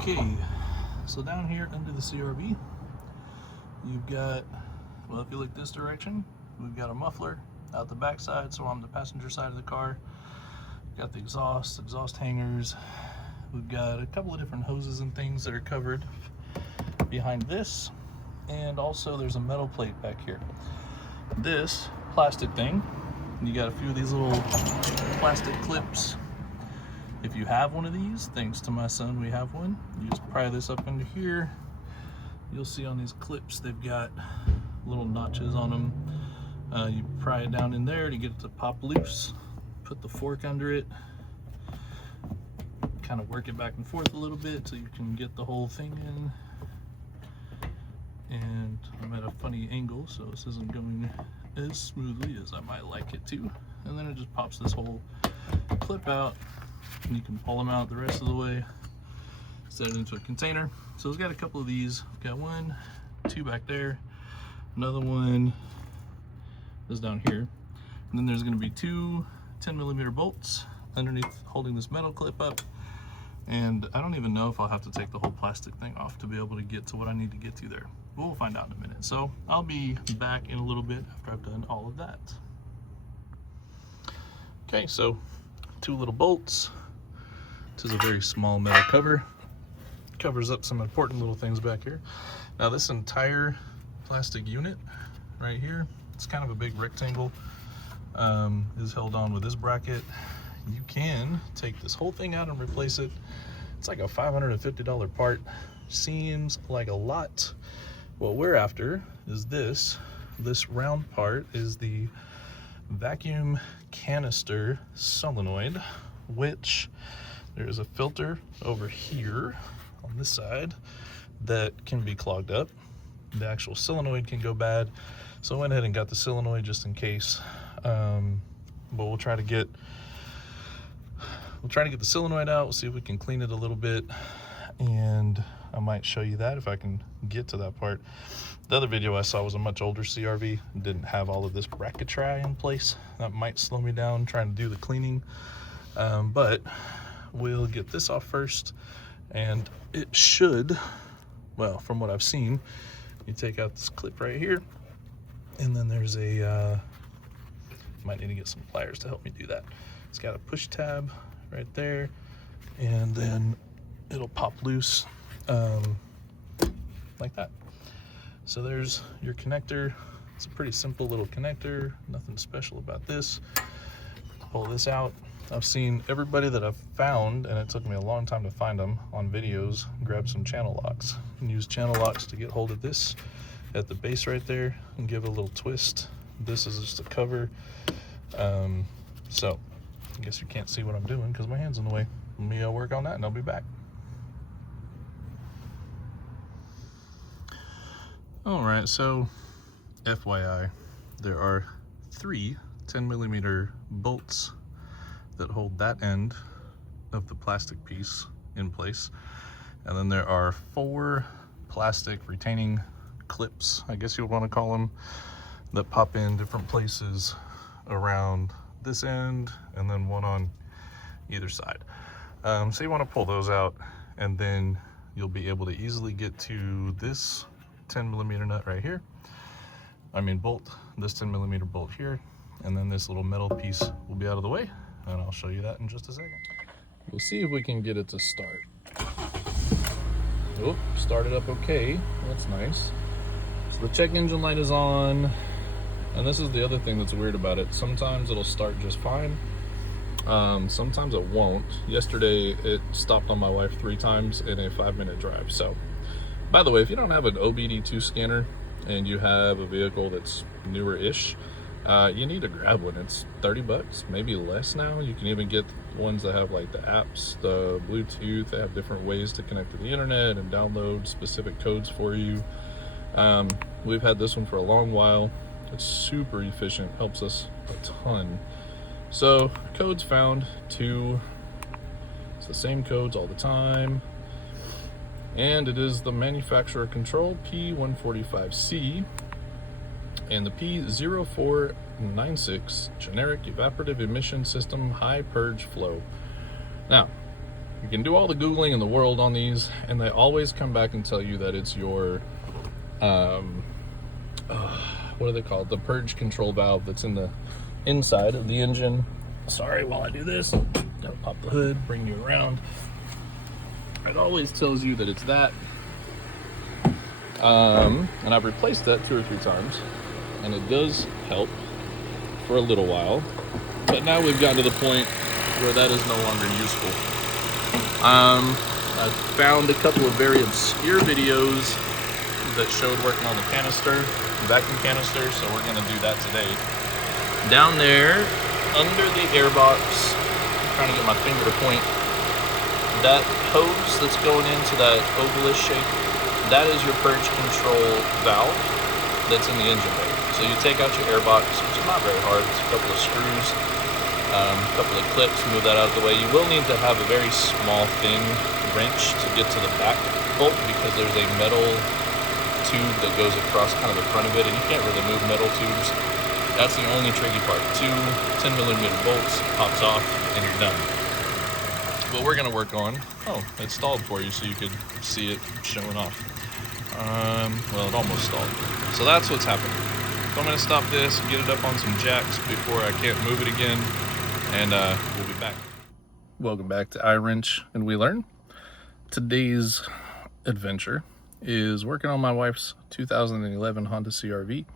Okay, so down here under the CRV, you've got, well, if you look this direction, we've got a muffler out the back side, so on the passenger side of the car. Got the exhaust hangers. We've got a couple of different hoses and things that are covered behind this, and also there's a metal plate back here. This plastic thing, you got a few of these little plastic clips. If you have one of these, thanks to my son, we have one. You just pry this up into here. You'll see on these clips, they've got little notches on them. You pry it down in there to get it to pop loose. Put the fork under it. Kind of work it back and forth a little bit so you can get the whole thing in. And I'm at a funny angle, so this isn't going as smoothly as I might like it to. And then it just pops this whole clip out. And you can pull them out the rest of the way, set it into a container. So it's got a couple of these. I've got one, two back there, another one is down here, and then there's going to be two 10mm bolts underneath holding this metal clip up. And I don't even know if I'll have to take the whole plastic thing off to be able to get to what I need to get to there. We'll find out in a minute. So I'll be back in a little bit after I've done all of that. Okay, so two little bolts. This is a very small metal cover. Covers up some important little things back here. Now this entire plastic unit right here, it's kind of a big rectangle, is held on with this bracket. You can take this whole thing out and replace it. It's like a $550 part. Seems like a lot. What we're after is this round part is the vacuum canister solenoid, which there's a filter over here on this side that can be clogged up. The actual solenoid can go bad, so I went ahead and got the solenoid just in case. But we'll try to get the solenoid out. We'll see if we can clean it a little bit, and I might show you that if I can get to that part. The other video I saw was a much older CRV, didn't have all of this bracketry in place. That might slow me down trying to do the cleaning, but we'll get this off first, and it should, well, from what I've seen, you take out this clip right here, and then there's a, might need to get some pliers to help me do that. It's got a push tab right there, and then it'll pop loose like that. So there's your connector. It's a pretty simple little connector, nothing special about this. Pull this out. I've seen everybody that I've found, and it took me a long time to find them on videos, grab some channel locks and use channel locks to get hold of this at the base right there and give it a little twist. This is just a cover. So I guess you can't see what I'm doing because my hand's in the way. Let me work on that and I'll be back. All right, so FYI, there are 3 10mm bolts that hold that end of the plastic piece in place, and then there are 4 plastic retaining clips, I guess you would want to call them, that pop in different places around this end, and then one on either side. So you want to pull those out, and then you'll be able to easily get to this 10mm nut right here. I mean bolt, this 10mm bolt here, and then this little metal piece will be out of the way, and I'll show you that in just a second. We'll see if we can get it to start. Oh, started up okay. That's nice. So the check engine light is on, and this is the other thing that's weird about it. Sometimes it'll start just fine. Sometimes it won't. Yesterday it stopped on my wife 3 times in a 5-minute drive. So, by the way, if you don't have an OBD2 scanner and you have a vehicle that's newer-ish, you need to grab one. It's 30 bucks, maybe less now. You can even get ones that have like the apps, the Bluetooth. They have different ways to connect to the internet and download specific codes for you. We've had this one for a long while. It's super efficient, helps us a ton. So codes found 2. It's the same codes all the time. And it is the manufacturer control P145 C and the P0496 generic evaporative emission system high purge flow. Now, You can do all the Googling in the world on these, and they always come back and tell you that it's your, what are they called? The purge control valve that's in the inside of the engine. Sorry, while I do this, gotta pop the hood, bring you around. It always tells you that it's that. And I've replaced that 2 or 3 times, and it does help for a little while. But now we've gotten to the point where that is no longer useful. I found a couple of very obscure videos that showed working on the canister, vacuum canister, so we're gonna do that today. Down there, under the airbox, I'm trying to get my finger to point, that hose that's going into that ovalish shape, that is your purge control valve that's in the engine bay. So you take out your airbox, which is not very hard, it's a couple of screws, a couple of clips, move that out of the way. You will need to have a very small, thin wrench to get to the back bolt, because there's a metal tube that goes across kind of the front of it, and you can't really move metal tubes. That's the only tricky part. 2 10mm bolts, pops off, and you're done. What we're gonna work on, oh, it stalled for you so you could see it showing off. Well, it almost stalled. So that's what's happening. So I'm gonna stop this, get it up on some jacks before I can't move it again, and we'll be back. Welcome back to iWrench and We Learn. Today's adventure is working on my wife's 2011 Honda CRV.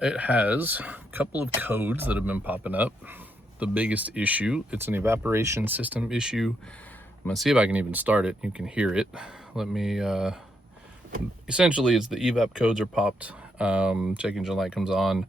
It has a couple of codes that have been popping up. The biggest issue, it's an evaporation system issue. I'm gonna see if I can even start it. You can hear it. Let me, essentially it's the evap codes are popped. Check engine light comes on.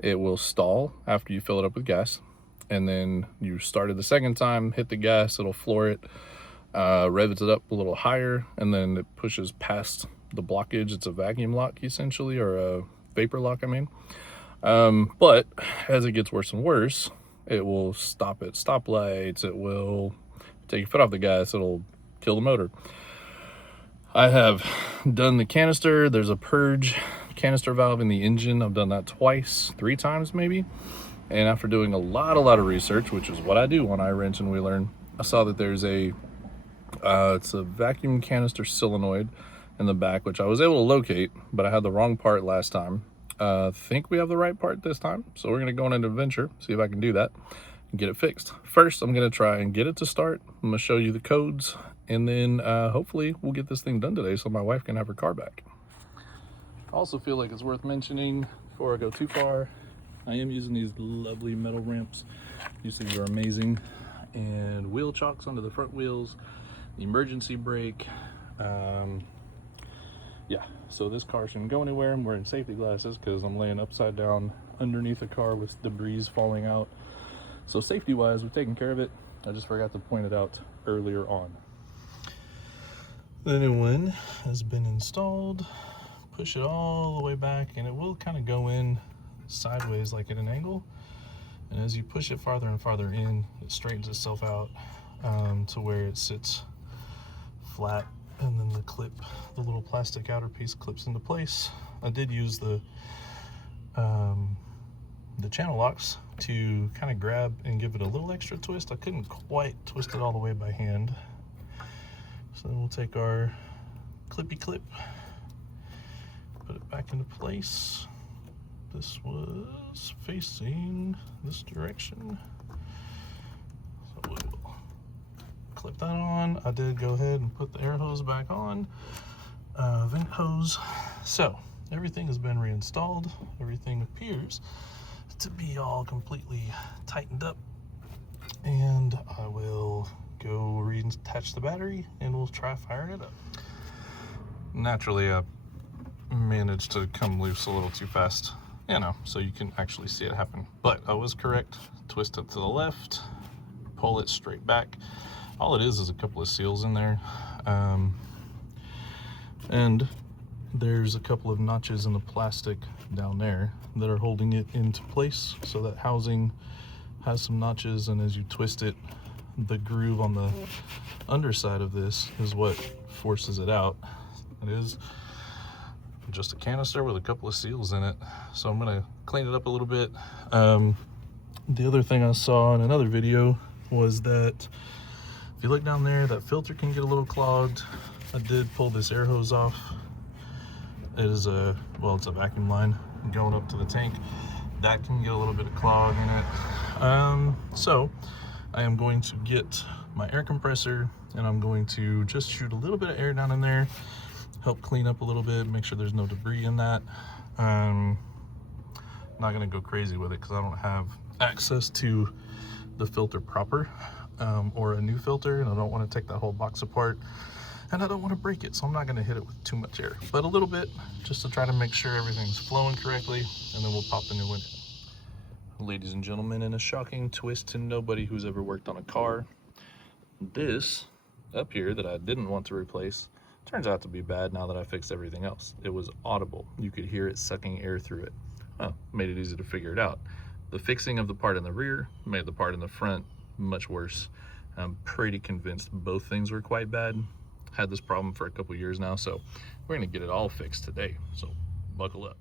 It will stall after you fill it up with gas. And then you start it the second time, hit the gas, it'll floor it, revs it up a little higher, and then it pushes past the blockage. It's a vacuum lock essentially, or a vapor lock, I mean. But as it gets worse and worse, it will stop at stoplights, it will take your foot off the gas, it'll kill the motor. I have done the canister. There's a purge canister valve in the engine. I've done that twice, 3 times maybe. And after doing a lot of research, which is what I do on iWrench and We Learn, I saw that there's a, it's a vacuum canister solenoid in the back, which I was able to locate, but I had the wrong part last time. Think we have the right part this time, so we're gonna go on an adventure, see if I can do that and get it fixed. First, I'm gonna try and get it to start. I'm gonna show you the codes, and then hopefully we'll get this thing done today so my wife can have her car back. I also feel like it's worth mentioning before I go too far, I am using these lovely metal ramps. These things are amazing. And wheel chocks under the front wheels, the emergency brake. Yeah, so this car shouldn't go anywhere. I'm wearing safety glasses because I'm laying upside down underneath a car with debris falling out. So safety wise, we've taken care of it. I just forgot to point it out earlier on. The new one has been installed. Push it all the way back, and it will kind of go in sideways like at an angle. And as you push it farther and farther in, it straightens itself out to where it sits flat, and then the clip, the little plastic outer piece clips into place. I did use the channel locks to kind of grab and give it a little extra twist. I couldn't quite twist it all the way by hand. So then we'll take our clippy clip, put it back into place. This was facing this direction, so we will clip that on. I did go ahead and put the air hose back on, vent hose. So everything has been reinstalled. Everything appears to be all completely tightened up, and I will go reattach the battery and we'll try firing it up. Naturally, I managed to come loose a little too fast, you know, so you can actually see it happen. But I was correct. Twist it to the left, pull it straight back. All it is a couple of seals in there. And there's a couple of notches in the plastic down there that are holding it into place. So that housing has some notches, and as you twist it, the groove on the underside of this is what forces it out. It is just a canister with a couple of seals in it, so I'm gonna clean it up a little bit. The other thing I saw in another video was that If you look down there, that filter can get a little clogged. I did pull this air hose off. It is well, it's a vacuum line going up to the tank. That can get a little bit of clog in it. So I am going to get my air compressor and I'm going to just shoot a little bit of air down in there, help clean up a little bit, make sure there's no debris in that. Not gonna go crazy with it because I don't have access to the filter proper, or a new filter, and I don't want to take that whole box apart, and I don't want to break it, so I'm not going to hit it with too much air, but a little bit, just to try to make sure everything's flowing correctly, and then we'll pop the new one in. Ladies and gentlemen, in a shocking twist to nobody who's ever worked on a car, this up here that I didn't want to replace turns out to be bad now that I fixed everything else. It was audible. You could hear it sucking air through it. Well, made it easy to figure it out. The fixing of the part in the rear made the part in the front much worse. I'm pretty convinced both things were quite bad. Had this problem for a couple years now, so we're gonna get it all fixed today, so buckle up.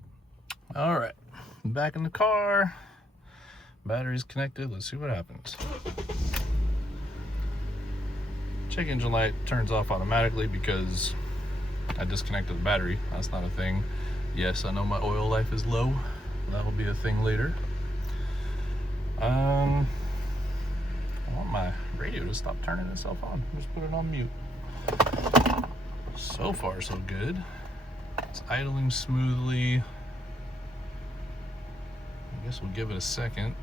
All right, back in the car. Battery's connected, let's see what happens. Check engine light turns off automatically because I disconnected the battery. That's not a thing. Yes, I know my oil life is low. That'll be a thing later. I want my radio to stop turning itself on. Just put it on mute. So far, so good. It's idling smoothly. I guess we'll give it a second.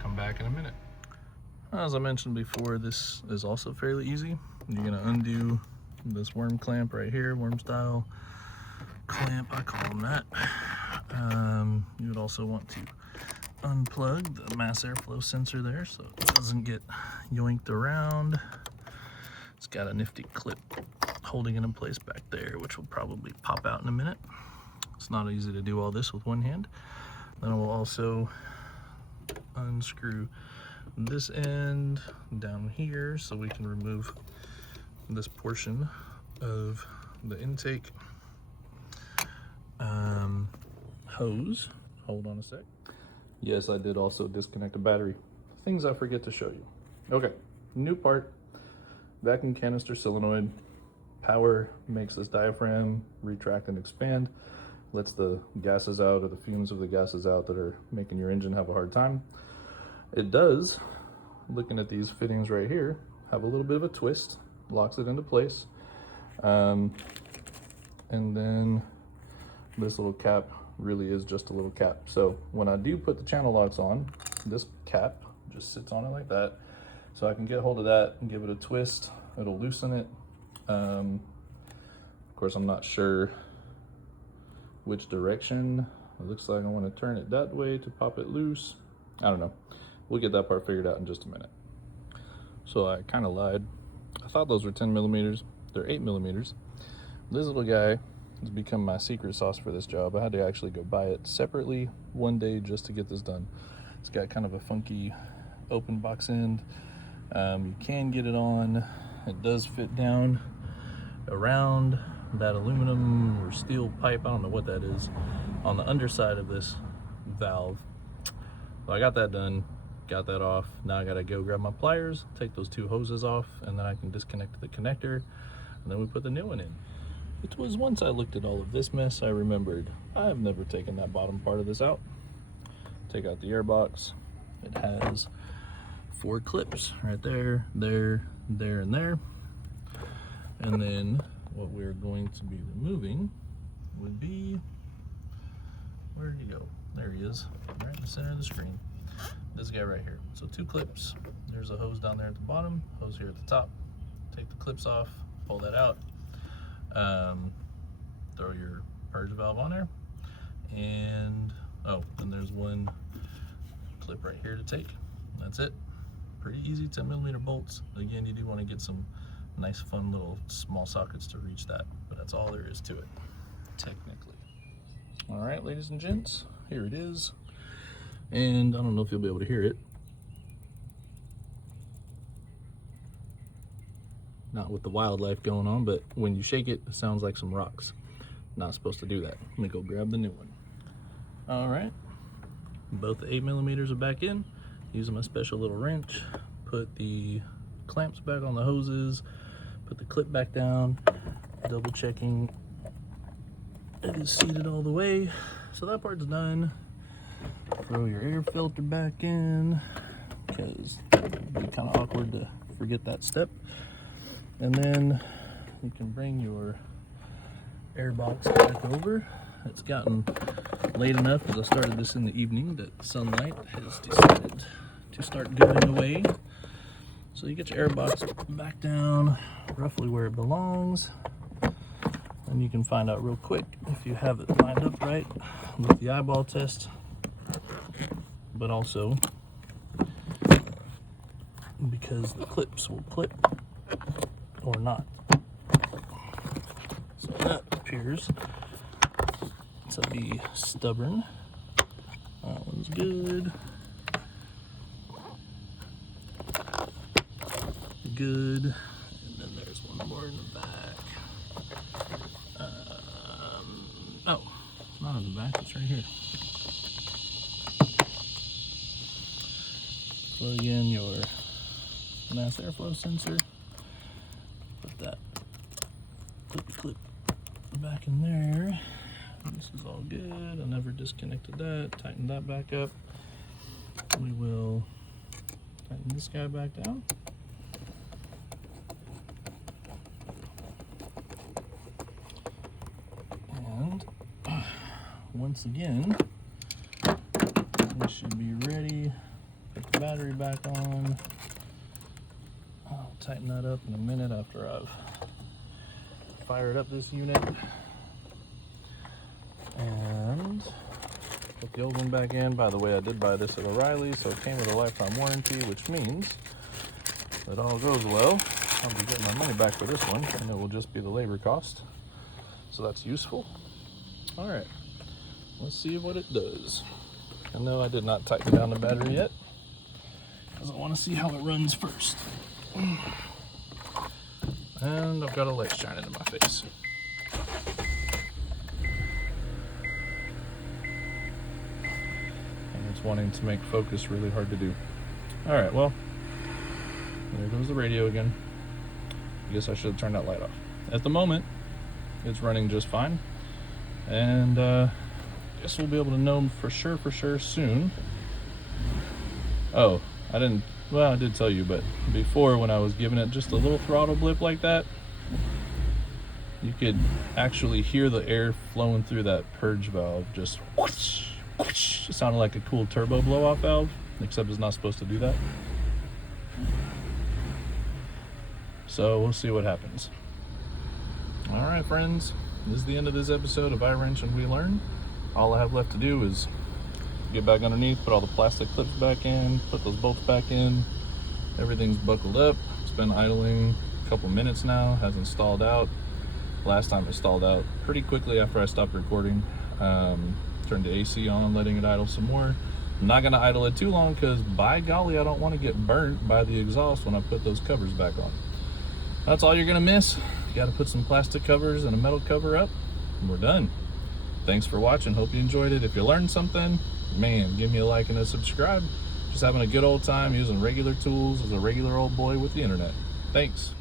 Come back in a minute. As I mentioned before, this is also fairly easy. You're gonna undo this worm clamp right here, worm style clamp, I call them that. You would also want to unplug the mass airflow sensor there so it doesn't get yoinked around. It's got a nifty clip holding it in place back there, which will probably pop out in a minute. It's not easy to do all this with one hand. Then I will also unscrew this end down here so we can remove this portion of the intake hose. Hold on a sec. Yes, I did also disconnect the battery. Things I forget to show you. Okay, new part, vacuum canister solenoid. Power makes this diaphragm retract and expand, lets the gases out, or the fumes of the gases out that are making your engine have a hard time. It does, looking at these fittings right here, have a little bit of a twist, locks it into place. And then this little cap really is just a little cap. So when I do put the channel locks on, this cap just sits on it like that. So I can get hold of that and give it a twist. It'll loosen it. Of course, I'm not sure which direction. It looks like I want to turn it that way to pop it loose. I don't know. We'll get that part figured out in just a minute. So I kind of lied. I thought those were 10 millimeters. They're 8 millimeters. This little guy has become my secret sauce for this job. I had to actually go buy it separately one day just to get this done. It's got kind of a funky open box end. You can get it on. It does fit down around that aluminum or steel pipe, I don't know what that is, on the underside of this valve. So I got that done, got that off. Now I gotta go grab my pliers, take those two hoses off, and then I can disconnect the connector, and then we put the new one in. It was once I looked at all of this mess, I remembered I've never taken that bottom part of this out. Take out the air box. It has 4 clips right there, there, there, and there. And then what we're going to be removing would be, where did he go? There he is, right in the center of the screen. This guy right here. So 2 clips. There's a hose down there at the bottom, hose here at the top. Take the clips off, pull that out. Throw your purge valve on there. And, oh, and there's one clip right here to take. That's it. Pretty easy, 10 millimeter bolts. Again, you do want to get some nice fun little small sockets to reach that, but that's all there is to it, technically. All right, ladies and gents, here it is. And I don't know if you'll be able to hear it. Not with the wildlife going on, but when you shake it, it sounds like some rocks. Not supposed to do that. Let me go grab the new one. All right, both the 8 millimeters are back in. Using my special little wrench, put the clamps back on the hoses, put the clip back down, double checking it is seated all the way. So that part's done. Throw your air filter back in, because it'd be kind of awkward to forget that step. And then you can bring your air box back over. It's gotten late enough, because I started this in the evening, that sunlight has decided to start going away. So you get your air box back down roughly where it belongs, and you can find out real quick if you have it lined up right with the eyeball test, but also because the clips will clip or not. So that appears to be stubborn. That one's good. Good. And then there's one more in the back. Oh, it's not in the back, it's right here. Plug in your mass airflow sensor. Put that clip back in there. This is all good. I never disconnected that. Tighten that back up. We will tighten this guy back down. And once again, we should be ready. Put the battery back on. I'll tighten that up in a minute after I've fired up this unit. And put the old one back in. By the way, I did buy this at O'Reilly, so it came with a lifetime warranty, which means that all goes well, I'll be getting my money back for this one, and it will just be the labor cost. So that's useful. All right, let's see what it does. I know I did not tighten down the battery yet, because I want to see how it runs first. And I've got a light shining in my face. And it's wanting to make focus really hard to do. All right, well, there goes the radio again. I guess I should have turned that light off. At the moment, it's running just fine. And guess we'll be able to know for sure soon. Oh, I did tell you, but before, when I was giving it just a little throttle blip like that, you could actually hear the air flowing through that purge valve, just whoosh, whoosh. It sounded like a cool turbo blow-off valve, except it's not supposed to do that. So we'll see what happens. All right, friends, this is the end of this episode of iWrench and We Learn. All I have left to do is get back underneath, put all the plastic clips back in, put those bolts back in. Everything's buckled up. It's been idling a couple minutes now, hasn't stalled out. Last time it stalled out pretty quickly after I stopped recording. Turned the AC on, letting it idle some more. I'm not gonna idle it too long, because by golly, I don't want to get burnt by the exhaust when I put those covers back on. That's all you're gonna miss. You gotta put some plastic covers and a metal cover up, and we're done. Thanks for watching. Hope you enjoyed it. If you learned something, man, give me a like and a subscribe. Just having a good old time using regular tools as a regular old boy with the internet. Thanks.